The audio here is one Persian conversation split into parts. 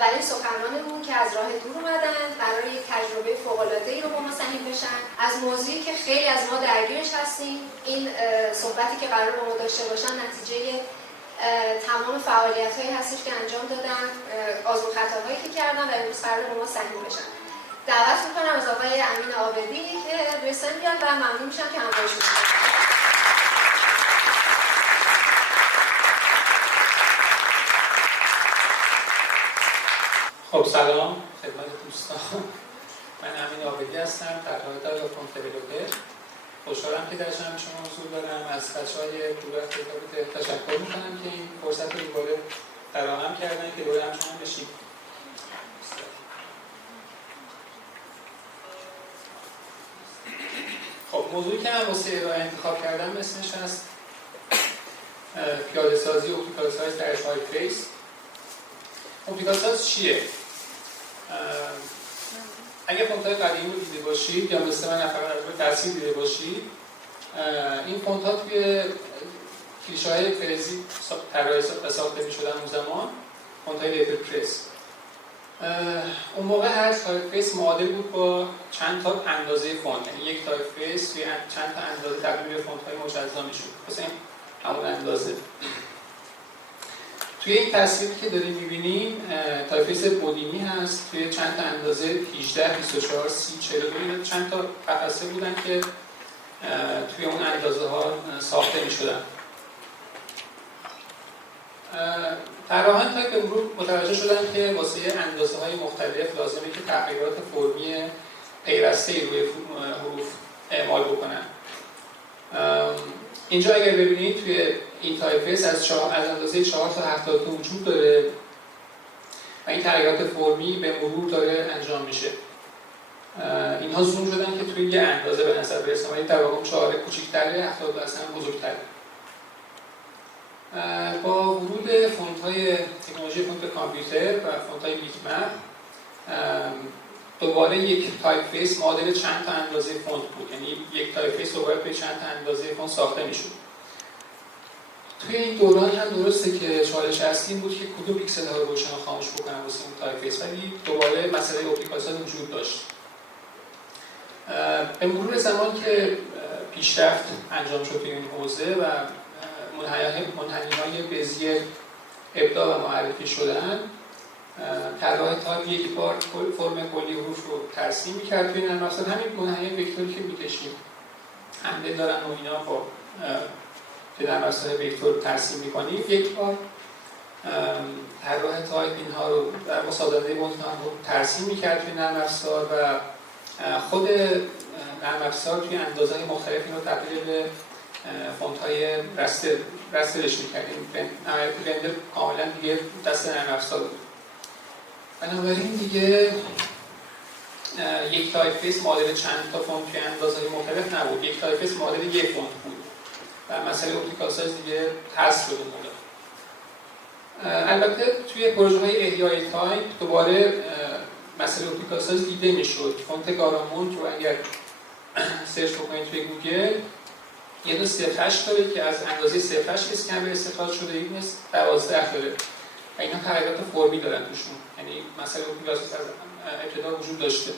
اولین سخنرانمون که از راه دور اومدن برای یک تجربه فوق‌العاده‌ای رو با ما سهیم بشن از موضوعی که خیلی از ما درگیرش هستیم. این صحبتی که قرار با ما داشته باشن نتیجه تمام فعالیت‌هایی هستش که انجام دادن، آزمون خطاهایی که کردن و امروز قرار با ما سهیم بشن. دعوت می‌کنم از آقای امین عابدی که روی سن بیان و ممنون میشم که همراهشون باشم. خب سلام خدمت دوستان، من امین عابدی هستم، طراح کنفدرالوگر. خوشحالم که در جمع شما حضور دارم. از بچه‌های گروه کتاب تشکر می‌کنم که این فرصت رو دوباره فراهم کردن که دوباره هم جمع بشیم. خب موضوعی که من واسه ارائه انتخاب کردم اسمش هست پیاده‌سازی اپتیکال سایز در تایپفیس. اپتیکال سایز چیه؟ اگه فونت‌های قدیمی رو دیده باشید یا مثل من فقط از روی تصویر دیده باشید، این فونت‌ها توی کلیشه‌های فلزی طراحی ساخته می‌شدن اون زمان، فونت‌های لیتل پرس. اون موقع هر تایپفیس معادل بود با چند تا اندازه فونت، یعنی یک تایپفیس توی چند تا اندازه تبدیل به فونت‌های مجزا می‌شد. مثلا همون اندازه. توی این تصویری که داریم می‌بینیم تایپفیس بودینی هست، توی چند تا اندازه 18 24 30 42 چند تا قفسه بودن که توی اون اندازه ها ساخته می‌شدن. طراحان تایپ امروز متوجه شدن که واسه اندازه‌های مختلف لازمه که تغییرات فرمی پیوسته‌ای روی حروف اعمال بکنن. اینجا اگر ببینید توی این تایپفیس از اندازه 4 تا 72 وجود داره و این تغییرات فرمی به مرور داره انجام میشه. اینها زوم شدن که توی یه اندازه به نظر برسن، ولی در واقع 4 کوچیک‌تره، 72 اصلا بزرگتره. با ورود فونت‌های تکنولوژی فونت کامپیوتر و فونت‌های بیتمپ دوباره یک تایپفیس معادل چند تا اندازه فونت بود، یعنی یک تایپفیس دوباره به چند تا اندازه فونت ساخته میشد. توی این دوران هم درسته که چالش اصلی بود که کدوم پیکسل‌ها رو روشن و خاموش بکنن واسه اون تایپفیس، ولی دوباره مسئله اپتیکال سایز وجود داشت. به مرور زمان که پیشرفت انجام شد توی این حوزه و منحنی‌های بیزی ابداع و معرفی شدن، طراح تایپ یک بار فرم کلی حروف رو ترسیم می‌کرد توی نرم افزار. همین منحنی وکتوری که می‌کشیم هندل دارن و اینا با نرم افزار وکتور ترسیم می‌کنیم. یک بار طراح تایپ اینها رو در مصادره با اینها رو ترسیم می‌کرد توی نرم افزار و خود نرم افزار توی اندازه‌های مختلف این رو تبدیل به فونت‌های رسترش می‌کردیم. عملیات رندر کاملا دیگه دست نرم افزار بود. بنابراین دیگه یک تایپفیس معادل چند تا فونت توی اندازه‌های مختلف نبود، یک تایپفیس معادل یک فونت بود و مسئله اپتیکال سایز دیگه حذف شد اون موقع. البته توی پروژه‌های احیای تایپ دوباره مسئله اپتیکال سایز دیده می‌شد. فونت گارامونت رو اگر سرچ بکنید توی گوگل یه دو 0.8 داره که از اندازه 0.8 اسکن به استخراج شده، این 12 داره و اینا تغییرات فرمی دارن توشون، یعنی مسئله اپتیکال سایز از ابتدا وجود داشته.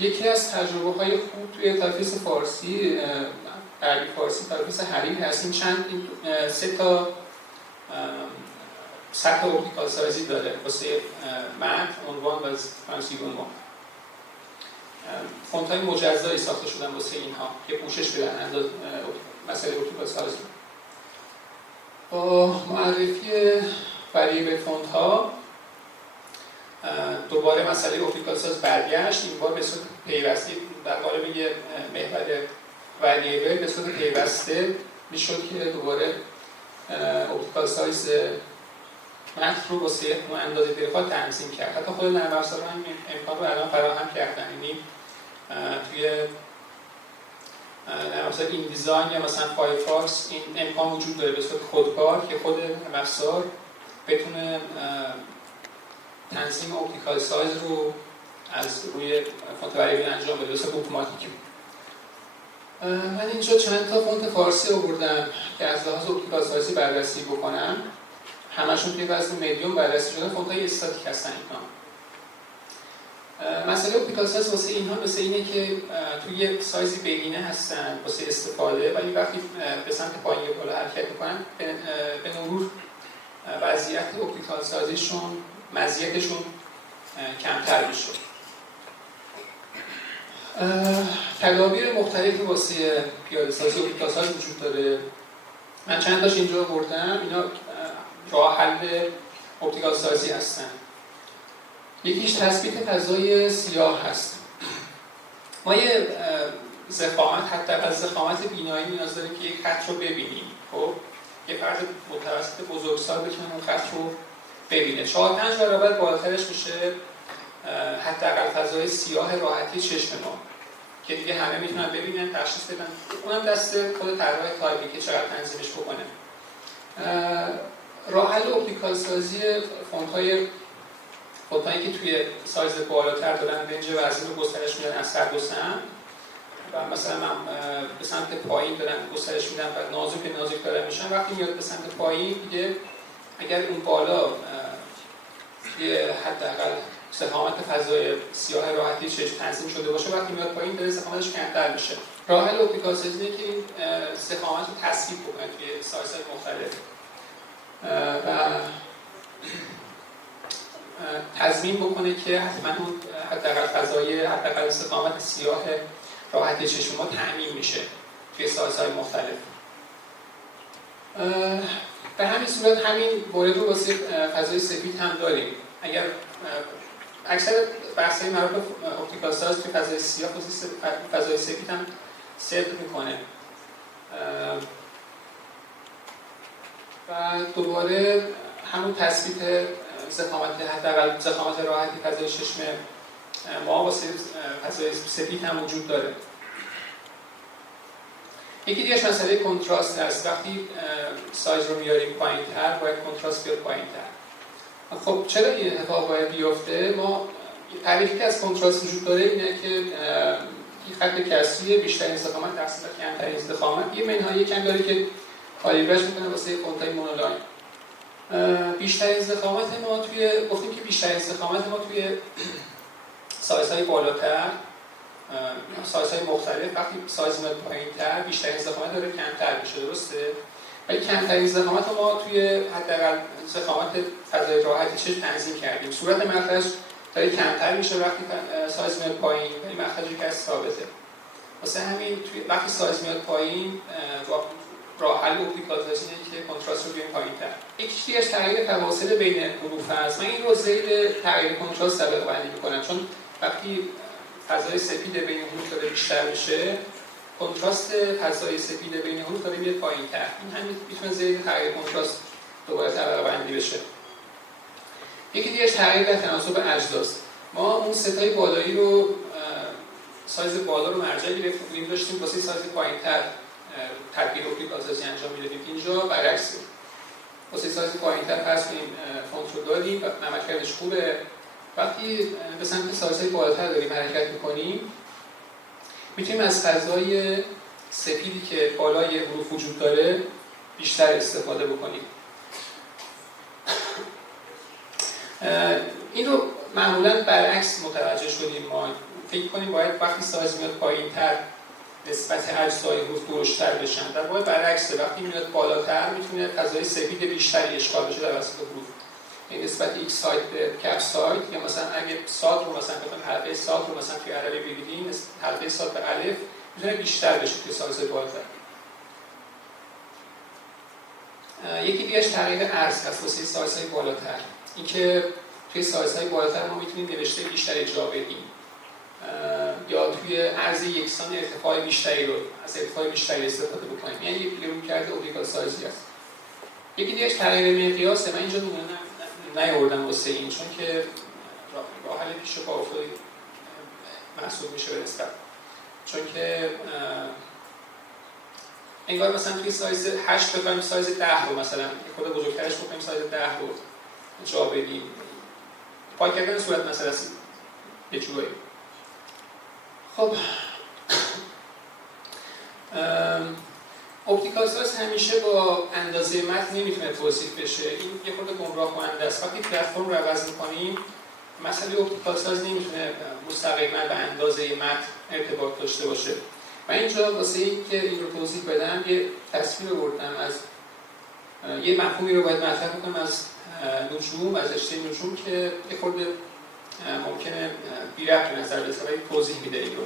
یکی از تجربه‌های خوب توی تایپفیس فارسی، عربی فارسی تایپفیس حریم هست. این سه تا سطح اپتیکال سایزی داره واسه متن، عنوان و فرانسوی عنوان. فونت‌های مجزایی ساخته شدن واسه اینها که پوشش بدن مسئله اپتیکال سایز. با معرفی وریبل فونت‌ها دوباره مسئله اپتیکال سایز برگشت، این بار به صورت پیوسته در قالب یه محور وریبل به صورت پیوسته میشد که دوباره اپتیکال سایز متن رو واسه اون اندازه دقیق تنظیم کرد. حتی خود نرم افزارها هم امکان رو الان فراهم کردن، یعنی توی نرم افزار این دیزاین یا مثلا فایرفاکس این امکان وجود داره به صورت خودکار که خود نرم افزار بتونه تنظیم اپتیکال سایز رو از روی فونت وریبل انجام بده به صورت اتوماتیک. من اینجا چند تا فونت فارسی آوردم که از لحاظ اپتیکال سایزی بررسی بکنم. همشون توی وزن مدیوم بررسی شدن، فونت‌های استاتیک هستن اینا. مسئله اپتیکال سایز واسه اینها مثل اینه که توی یه سایزی بینینه هستن واسه استفاده، ولی وقتی به سمت پایین یا بالا حرکت میکنن به مرور وضعیت اپتیکال سازیشون، مزیتشون کمتر میشه. تدابیر مختلفی واسه پیاده سازی اپتیکال ساز وجود داره. من چند تاش اینجا بردم. اینا راه حل اپتیکال سازی هستن. یکیش تثبیت فضای سیاه هست. ما یه ضخامت، حداقل ضخامت بینایی نیاز داریم که یک خط رو ببینیم. خب یه فرد متوسط بزرگسال بتونه اون خط رو ببینه. 4-5 برابر بالاترش میشه حداقل فضای سیاه راحتی چشم ما که دیگه همه میتونن ببینن، تشخیص بدن. اونم دست خود طراح تایپی که چقدر تنظیمش بکنه. راه حل اپتیکال سازی فونت‌هایی که توی سایز بالاتر دارن رنج وزن رو گسترش میدن از سر و سمت، و مثلا من به سمت پایین دارن گسترش میدن و نازک دارن میشن. وقتی میاد به سمت پایین دیگه اگر اون بالا یه حداقل ضخامت فضای سیاه راحتی چشم تنظیم شده باشه، وقتی میاد پایین داره ضخامتش کمتر میشه. راه حل اپتیکال سازی اینه که این ضخامت رو تثبیت بکنه توی سایزهای مختلف و تضمین بکنه که حتما اون حداقل ضخامت سیاه راحتی چشم ما تأمین میشه توی سایزهای مختلف. به همین صورت همین مورد رو واسه فضای سفید هم داریم. اگر اکثر بحث‌های مربوط به اپتیکال ساز توی فضای سیاه واسه فضای سفید هم صدق میکنه. و دوباره همون تثبیت حداقل ضخامت راحتی فضای چشم ما واسه فضای سفید هم وجود داره. یکی دیگه‌اش مسئله کنتراست هست. وقتی سایز رو میاریم پایین‌تر باید کنتراست بیاد پایین‌تر. خب چرا این اتفاق باید بیفته؟ ما تعریفی که از کنتراست وجود داره اینه که این خط کسری بیشترین ضخامت تقسیم بر کمترین ضخامت یه منحایی کم داره که کالیبرش میکنه واسه فونت‌های مونولاین. بیشترین ضخامت ما توی سایزهای بالاتر، سایزهای مختلف، وقتی سایز میاد پایین‌تر بیشترین ضخامت داره کمتر میشه، درسته؟ ولی کمترین ضخامت ما توی حداقل ضخامت فضای راحتی چشم تنظیم کردیم. صورت مخرج داره کمتر میشه وقتی سایز میاد پایین، ولی مخرجی که ثابته. واسه همین وقتی سایز میاد پایین راه حل اپتیکال سازی اینه که کنتراست رو بیاریم پایین‌تر. یکیش دیگه تغییر فواصل بین حروف هست. من این رو زیر تغییر کنتراست طبقه بندی می‌کنم، چون وقتی فضای سفید بین حروف داره بیشتر میشه، کنتراست فضای سفید بین حروف داره میاد پایین‌تر. این همین میتونه زیر تغییر کنتراست دوباره طبقه بندی بشه. یکی دیگه تغییر در تناسب اجزاست. ما اون ستای بالایی رو سایز بالا رو مرجع گرفتیم، داشتیم واسه سایز پایین‌تر تدبیر اپتیکال سازی انجام میدادیم. اینجا برعکسه. واسه سایز پایین‌تر پس کنیم فونت رو داریم و عملکردش خوبه. وقتی به سمت سایزهای بالاتر داریم حرکت می‌کنیم میتونیم از فضای سفیدی که بالای حروف وجود داره بیشتر استفاده بکنیم. این رو معمولاً برعکس متوجه شدیم. ما فکر کنیم باید وقتی سایز میاد پایین‌تر نسبت اجزای حروف درشت‌تر بشن. در واقع برعکسه. وقتی میاد بالاتر میتونه فضای سفید بیشتری اشغال بشه در وسط حروف. این نسبت ایکس ساید به کپ ساید، یا مثلا اگه صاد رو مثلا بخوایم حلقه صاد رو مثلا توی عربی بگیریم، حلقه صاد به الف میتونه بیشتر بشه توی سایزهای بالاتر. یکی دیگه‌اش تغییر عرض هست واسه سایزهای بالاتر. اینکه توی سایزهای بالاتر ما میتونیم نوشته بیشتری جا بدیم یا توی عرض یکسان ارتفاع بیشتری رو از ارتفاع بیشتری استفاده بکنیم. یعنی یک رویکرد اپتیکال سازی است. یکی دیگه‌اش تغییر مقیاسه. من اینجا نیاوردم واسه این، چون که راه حل پیش پا افتادی محسوب میشه به نسبت، چون که انگار مثلا توی سایز 8 بخوایم سایز 10 رو مثلا خود بزرگترش بکنیم سایز 10 رو جا بدیم. پای کردن صورت مسئله است یه جوری. خب اپتیکال ساز همیشه با اندازه متن نمیتونه توصیف بشه. این یه خورده گمراه کننده است. وقتی پلتفرم رو عوض می‌کنیم، مسئله اپتیکال ساز نمیتونه مستقیما به اندازه متن ارتباط داشته باشه. و اینجا واسه اینکه این رو توضیح بدم یه تصویر آوردم از یه مفهومی رو باید مطرح کنم از نجوم، از رشته نجوم که یه خورده ممکنه بی‌ربط به نظر برسه ولی توضیح میده این رو.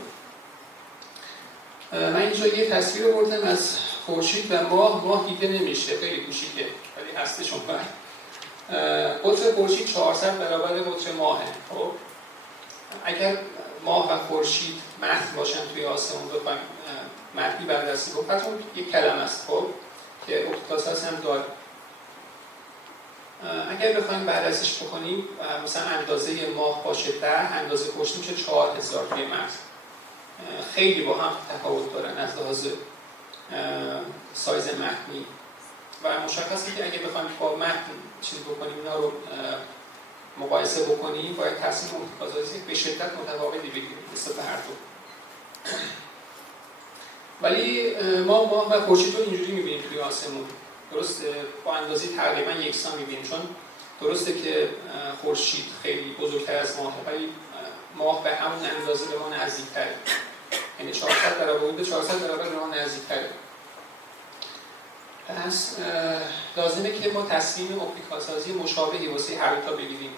من اینجا یه تصویر آوردم از خورشید و ماه دیده نمیشه، خیلی کوچیکه ولی هستش اونور. قطر خورشید 400 برابر قطر ماهه. خب اگر ماه و خورشید متن باشن توی آسمون بخوایم متنی بررسی بکنیم، اون یک کلمه است خب که اپتیکال ساز هم داره. اگر بخوایم بررسیش بکنیم مثلا اندازه ماه باشه 10، اندازه خورشید میشه 4000 توی متن. خیلی با هم تفاوت دارن از لحاظ سایز متنی و مشخصه که اگه بخوایم با متن چیز بکنیم اینا رو مقایسه بکنیم باید تصمیم اپتیکال سازی به شدت متفاوتی بگیریم نسبت به هر دو. ولی ما ماه و خورشید رو اینجوری می‌بینیم توی آسمون، درسته؟ با اندازه تقریبا یکسان می‌بینیم، چون درسته که خورشید خیلی بزرگتر از ماهه ولی ماه به همون اندازه به ما نزدیک‌تره، یعنی 400 برابر حدود 400 برابر به ما نزدیک‌تره. پس لازمه که ما تصمیم اپتیکال سازی مشابهی واسه هر دو تا بگیریم،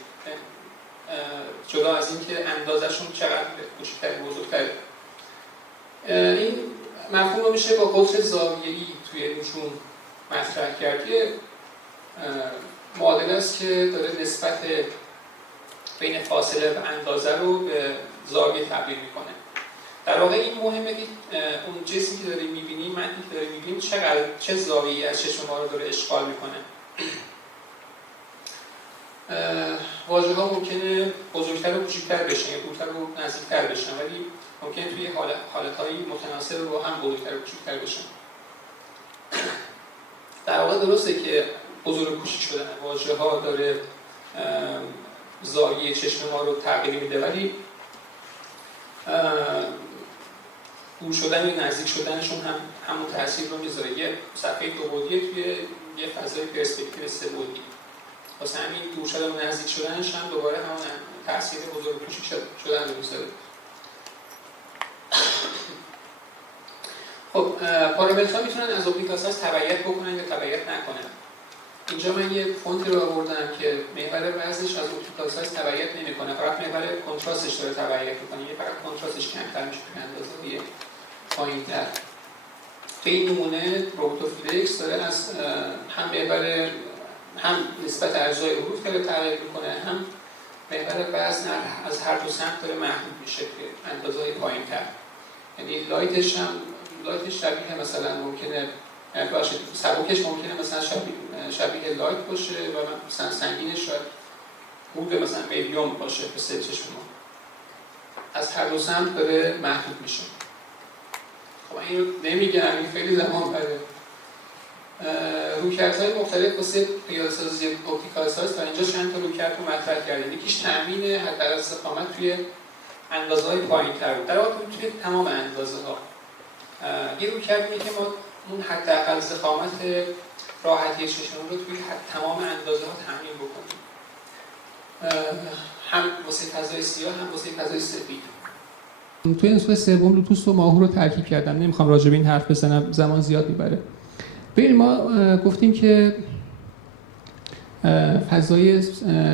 جدا از این که اندازه‌شون چقدر کوچکتر بزرگتره. این مفهوم رو میشه با قطر زاویه‌ای توی نجوم مطرح کرد که معادله است که داره نسبت بین فاصله و اندازه رو به زاویه تبدیل میکنه. در واقع این مهمه که اون جسمی که داریم میبینیم، متنی که داریم میبینیم چه زاویه‌ای از چشم ما رو داره اشغال میکنه. واژه‌ها ممکنه بزرگتر و کوچکتر بشن یا دورتر و نزدیکتر بشن، ولی ممکنه توی حالت‌های متناسب با هم بزرگتر و کوچکتر بشن. در واقع درسته که بزرگ و کوچک شدن واژه‌ها داره زاویه چشم ما رو تغییر میده، ولی دور شدن یا نزدیک شدنشون هم همون تاثیر رو میذاره. یه صفحه دو بعدی توی یه فضای پرسپکتیو سه بعدی، واسه همین دور شدن و نزدیک شدنش هم دوباره همون تاثیر بزرگ و کوچک شدن رو میذاره. خب پارامترها میتونن از اپتیکال ساز تبعیت بکنن یا تبعیت نکنن. اینجا من یه فونتی رو آوردم که محور وزنش از اپتیکال ساز تبعیت نمیکنه، فقط محور کنتراستش داره تبعیت میکنه. یه فقط کنتراستش کمتر میشه به اندازه پایین‌تر. توی این نمونه روبوتوفیلکس داره از هم محور هم نسبت اجزای حروف داره تغییر میکنه، هم محور وزن از هر دو سمت داره محدود میشه به اندازه‌های پایین‌تر. یعنی لایتش شبیه مثلا ممکنه باشه، سبکش ممکنه مثلا شبیه لایت باشه و مثلا سنگینش شاید حدود مثلا میدیوم باشه به سه چشم ما. از هر دو سمت داره محدود میشه. خب این رو نمیگم، این خیلی زمان بره. رویکردهای مختلف واسه پیاده‌سازی اپتیکال ساز تا اینجا چند تا رویکرد رو مطرح کردیم. یکیش تامین حداقل استقامت توی اندازه‌های پایین‌تر بود. در واقع توی تمام اندازه‌ها. یه رویکرد اینه که ما اون حداقل ضخامت راحتی چشممون رو توی تمام اندازه‌ها تامین بکنیم. هم واسه فضای سیاه هم واسه فضای سفید. توی نسخه سوم لوتوس و ماهو رو ترکیب کردم. نمیخوام راجع به این حرف بزنم، زمان زیاد میبره. ببین ما گفتیم که فضای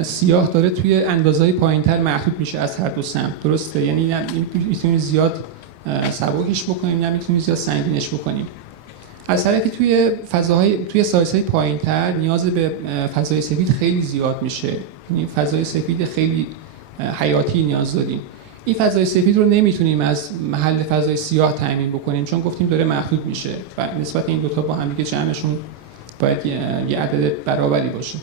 سیاه داره توی اندازه‌های پایین‌تر محدود میشه از هر دو سمت، درسته؟ یعنی نمیتونیم زیاد سبکش بکنیم، نمیتونیم زیاد سنگینش بکنیم. از طرفی توی سایزهای پایین‌تر نیاز به فضای سفید خیلی زیاد میشه. یعنی فضای سفید خیلی حیاتی نیاز داریم. این فضای سفید رو نمیتونیم از محل فضای سیاه تامین بکنیم، چون گفتیم داره محدود میشه و نسبت این دوتا با هم دیگه جمعشون باید یه عدد برابری باشه.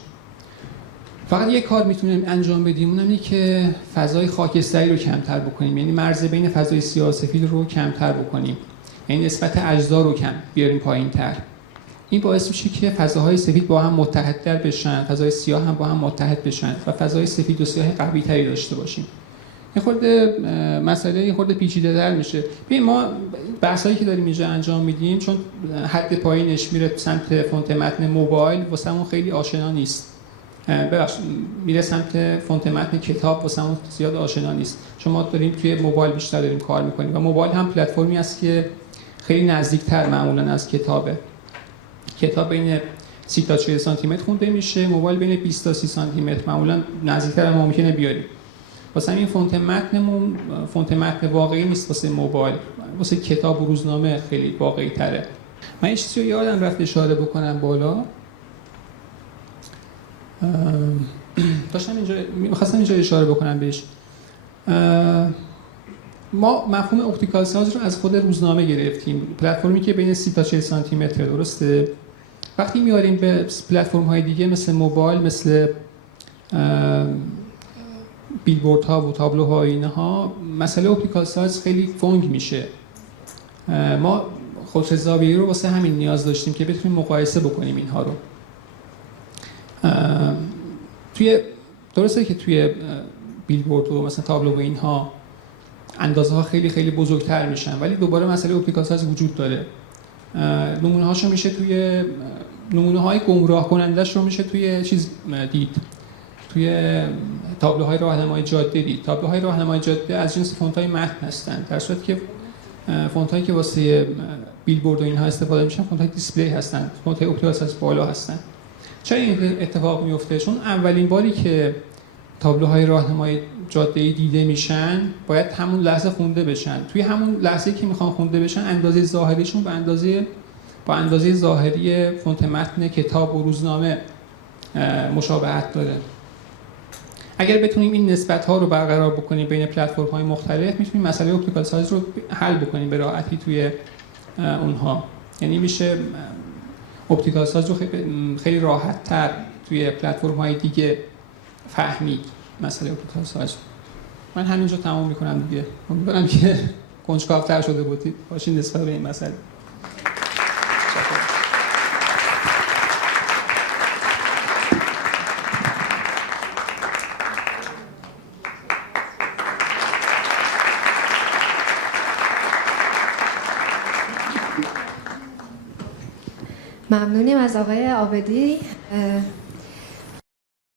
فقط یه کار میتونیم انجام بدیم، اونم اینه که فضای خاکستری رو کمتر بکنیم، یعنی مرز بین فضای سیاه و سفید رو کمتر بکنیم، یعنی نسبت اجزا رو کم بیاریم پایین‌تر. این باعث میشه که فضاهای سفید با هم متحدتر بشن، فضای سیاه هم با هم متحد بشن و فضای سفید و سیاه قوی‌تری داشته باشیم. یه خورده مسئله یه خورده پیچیده‌تر میشه. ببین ما بحثایی که داریم اینجا انجام میدیم چون حد پایینش میره سمت فونت متن موبایل واسمون خیلی آشنا نیست. میره سمت فونت متن کتاب واسمون زیاد آشنا نیست. چون ما داریم توی موبایل بیشتر داریم کار میکنیم و موبایل هم پلتفرمی است که خیلی نزدیکتر معمولا از کتابه. کتاب بین 30 تا 40 سانتی متر خونده میشه، موبایل بین 20 تا 30 سانتی متر معمولا نزدیکتر هم ممکنه بیاریم. واسه این فونت متن واقعی نیست واسه موبایل، واسه کتاب و روزنامه خیلی واقعی تره. من این چیزی رو یادم رفت اشاره بکنم بالا. می‌خواستم اینجا اشاره بکنم بهش. ما مفهوم اپتیکال ساز رو از خود روزنامه گرفتیم، پلتفرمی که بین 30 تا 40 سانتی متر درسته. وقتی میاریم به پلتفرم‌های دیگه مثل موبایل، مثل بیلبوردها و تابلوها و اینها، مسئله اپتیکال ساز خیلی فونگ میشه. ما خودروی زاویه‌ای رو واسه همین نیاز داشتیم که بتونیم مقایسه بکنیم اینها رو. درسته که توی بیلبورد و مثلا تابلو و اینها اندازه ها خیلی خیلی بزرگتر میشن، ولی دوباره مسئله اپتیکال ساز وجود داره. نمونه هاشو میشه توی نمونه های گمراه کنندش رو میشه توی چیز دید، توی تابلوهای راهنمای جاده دید. تابلوهای راهنمای جاده از جنس فونت‌های متن هستن، در صورتی که فونت‌هایی که واسه بیلبورد و اینها استفاده میشن فونت‌های دیسپلی هستن، فونت‌های اپتیکال ساز بالا هستن. چرا این اتفاق میفته؟ چون اولین باری که تابلوهای راهنمای جاده‌ای دیده میشن باید همون لحظه خونده بشن. توی همون لحظه که میخوان خونده بشن اندازه ظاهریشون با اندازه ظاهری فونت متن کتاب و روزنامه مشابهت داره. اگر بتونیم این نسبت‌ها رو برقرار بکنیم بین پلتفرم‌های مختلف، میتونیم مسئله اپتیکال ساز رو حل بکنیم به راحتی توی اونها. یعنی میشه اپتیکال ساز رو خیلی راحت‌تر توی پلتفرم‌های دیگه فهمید مسئله اپتیکال ساز. من همینجا تمام میکنم دیگه. امیدوارم که کنجکاو‌تر شده باشین نسبت به این مسئله. ممنونیم از آقای عابدی.